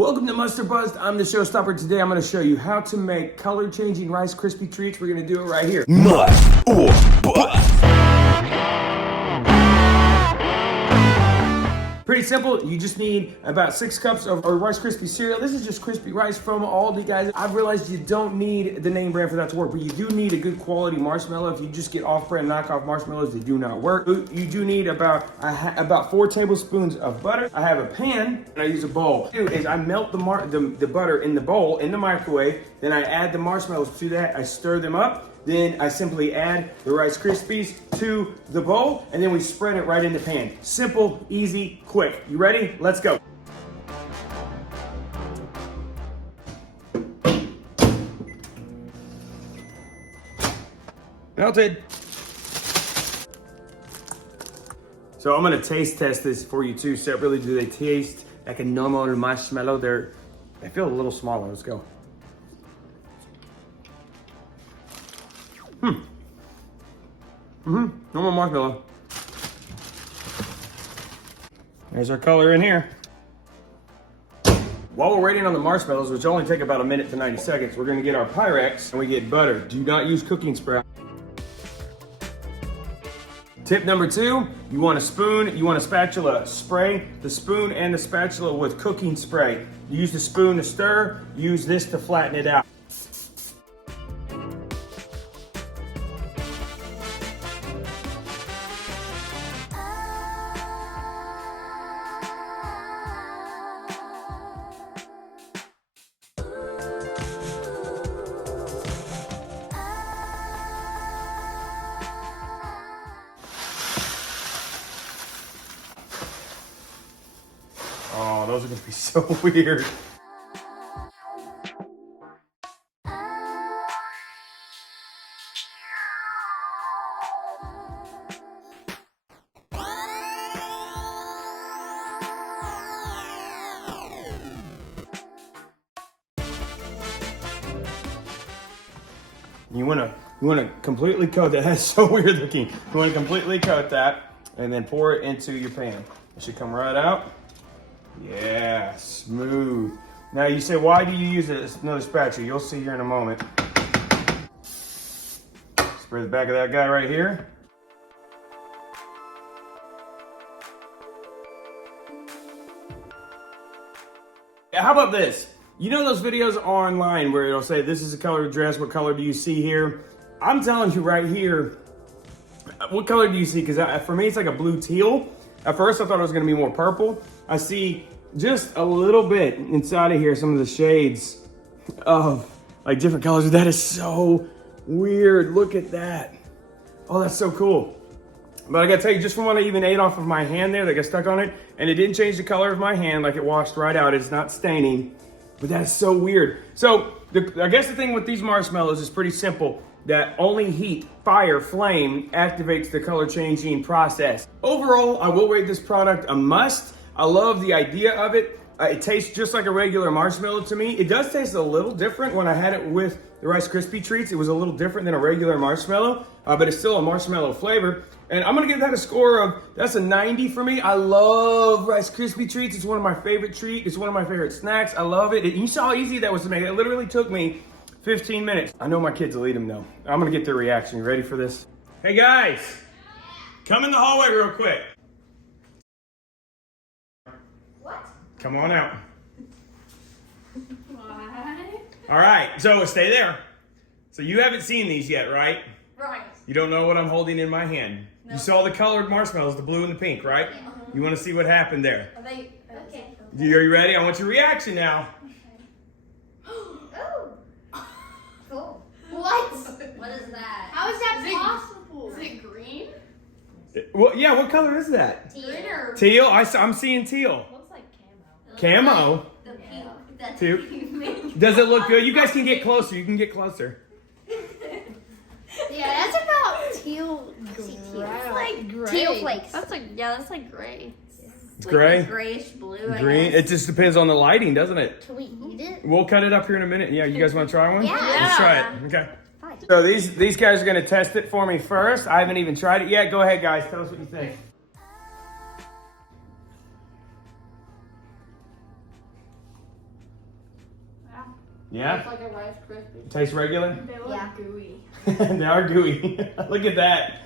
Welcome to Mustard Buzzed. I'm the showstopper. Today I'm going to show you how to make color-changing Rice Krispy Treats. We're going to do it right here. Must or bust. Pretty simple. You just need about 6 cups of Rice Krispie cereal. This is just crispy rice from Aldi, guys. I've realized you don't need the name brand for that to work, but you do need a good quality marshmallow. If you just get off-brand knockoff marshmallows, they do not work. You do need about 4 tablespoons of butter. I have a pan and I use a bowl. What I do is I melt the butter in the bowl in the microwave. Then I add the marshmallows to that. I stir them up. Then I simply add the Rice Krispies to the bowl, and then we spread it right in the pan. Simple, easy, quick. You ready? Let's go. Melted. So I'm gonna taste test this for you too separately. Do they taste like a normal marshmallow? They feel a little smaller. Let's go. Normal marshmallow. There's our color in here. While we're waiting on the marshmallows, which only take about a minute to 90 seconds, we're gonna get our Pyrex and we get butter. Do not use cooking spray. Tip number 2, you want a spoon, you want a spatula. Spray the spoon and the spatula with cooking spray. Use the spoon to stir, use this to flatten it out. Oh, those are gonna be so weird. You wanna completely coat that. That's so weird looking. You wanna completely coat that and then pour it into your pan. It should come right out. Yeah, smooth. Now you say, why do you use another spatula? You'll see here in a moment. Spray the back of that guy right here. How about this? You know those videos online where it'll say, this is a color dress, what color do you see here? I'm telling you right here, what color do you see? Because for me, it's like a blue teal. At first, I thought it was gonna be more purple. I see just a little bit inside of here, some of the shades of like different colors. That is so weird. Look at that. Oh, that's so cool. But I gotta tell you, just from what I even ate off of my hand there that got stuck on it, and it didn't change the color of my hand, like it washed right out. It's not staining, but that's so weird. So I guess the thing with these marshmallows is pretty simple. That only heat, fire, flame activates the color changing process. Overall, I will rate this product a must. I love the idea of it. It tastes just like a regular marshmallow to me. It does taste a little different when I had it with the Rice Krispie Treats. It was a little different than a regular marshmallow, but it's still a marshmallow flavor. And I'm gonna give that a score of, that's a 90 for me. I love Rice Krispie Treats. It's one of my favorite treats. It's one of my favorite snacks. I love it. You saw how easy that was to make. It literally took me 15 minutes. I know my kids will eat them though. I'm gonna get their reaction. You ready for this? Hey guys, come in the hallway real quick. What? Come on out. Why? All right, so stay there. So you haven't seen these yet, right? Right. You don't know what I'm holding in my hand. No. You saw the colored marshmallows, the blue and the pink, right? Yeah. You wanna see what happened there? Are they okay? Are you ready? I want your reaction now. Oh. Cool. What? What is that? How is that possible? Is it green? Well, yeah, what color is that? Teal. Teal? I'm seeing teal. Looks like camo. Camo? The pink. The Teal. pink. Does it look good? You guys can get closer. You can get closer. Yeah, that's about teal. It's like gray. Teal flakes. That's like gray. It's gray? Grayish blue. Green? It just depends on the lighting, doesn't it? Can we eat it? We'll cut it up here in a minute. Yeah, you guys want to try one? Yeah. Let's try it. Okay. So these guys are going to test it for me first. I haven't even tried it yet. Go ahead, guys. Tell us what you think. Yeah? It's like a Rice Krispie. Tastes regular? They look gooey. They are gooey. Look at that.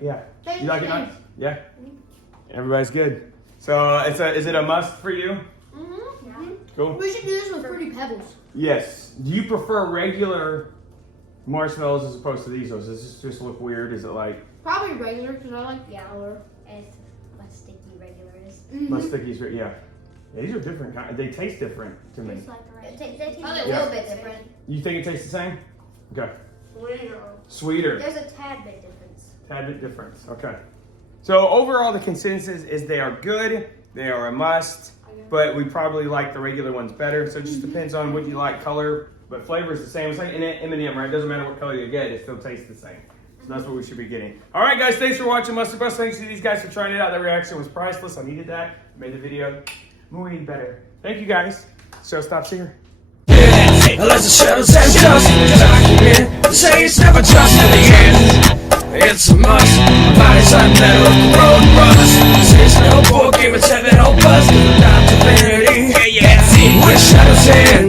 Yeah. You like it nice? Yeah? Everybody's good. So is it a must for you? Mm-hmm. Cool. We should do this with Fruity Pebbles. Yes. Do you prefer regular marshmallows as opposed to these? Or does this just look weird? Is it like... Probably regular because I like Yellow and less sticky regular is. Less stickies? Yeah. These are different kinds. They taste different to me. They taste Oh, a yeah. little bit different. You think it tastes the same? Okay. sweeter. Sweeter. There's a tad bit difference. Tad bit difference. Okay. So overall, the consensus is they are good. They are a must. But we probably like the regular ones better. So it just depends on what you like, color. But flavor is the same. It's like an M&M, right? It doesn't matter what color you get. It still tastes the same. So that's what we should be getting. All right, guys. Thanks for watching Mustard Bus. Thanks to these guys for trying it out. Their reaction was priceless. I needed that. Made the video muy better. Thank you, guys. Show stops here. Unless the shadows and just document. Say it's never just in the end. It's a must. Body's like metal of the road rust. Says no book, give it 7 hope us. Cause I'm not too ready. Yeah, yeah, see. When shadows end.